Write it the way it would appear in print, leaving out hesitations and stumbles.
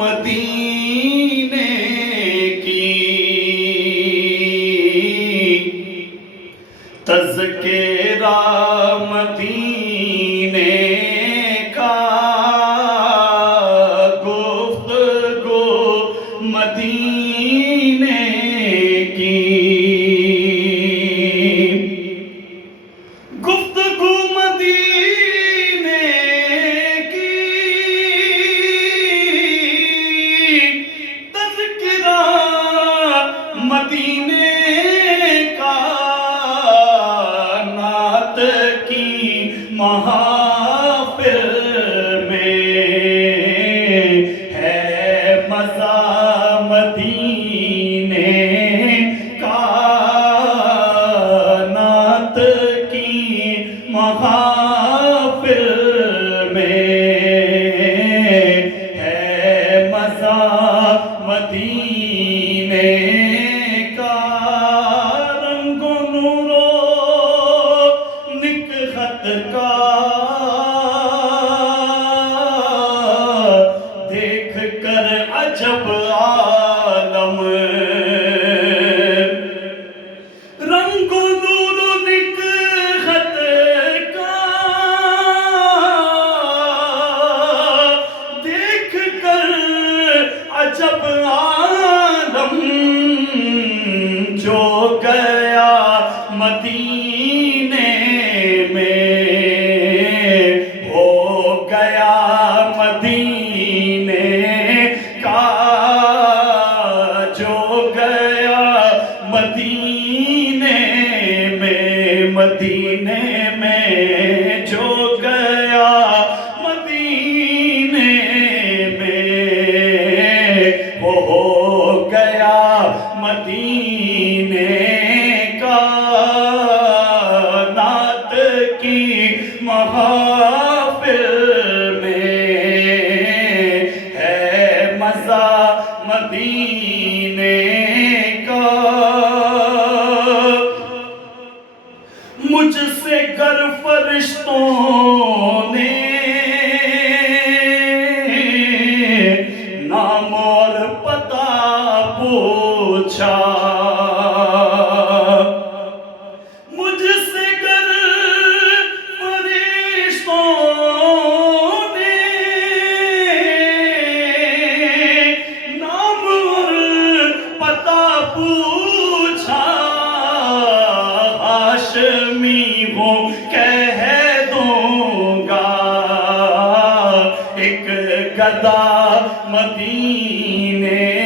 مدینے کی تذکرہ مدینے کا گفتگو مدینے کی گفتگو مدینے کی تذکرہ مدینے کا نعت کی محافل میں ہے مزہ مدینے کا نعت کی محافل میں ہے مزہ مدینے کا رنگ و نور و نکہت کا دیکھ کر عجب عالم رنگ و نور و نکہت کا دیکھ کر عجب عالم جو گیا مدینے میں ہو گیا مدینے کا جو گیا مدینے میں جو گیا مدینے میں وہ ہو گیا مدینے کا نعت کی محافل میں ہے مزہ مدینے کا مجھ سے گر فرشتوں نے نام اور پتہ پوچھا مجھ سے گر فرشتوں نے نام اور پتہ پوچھا ہاشمی ہوں کہہ دوں گا ایک گدا مدینے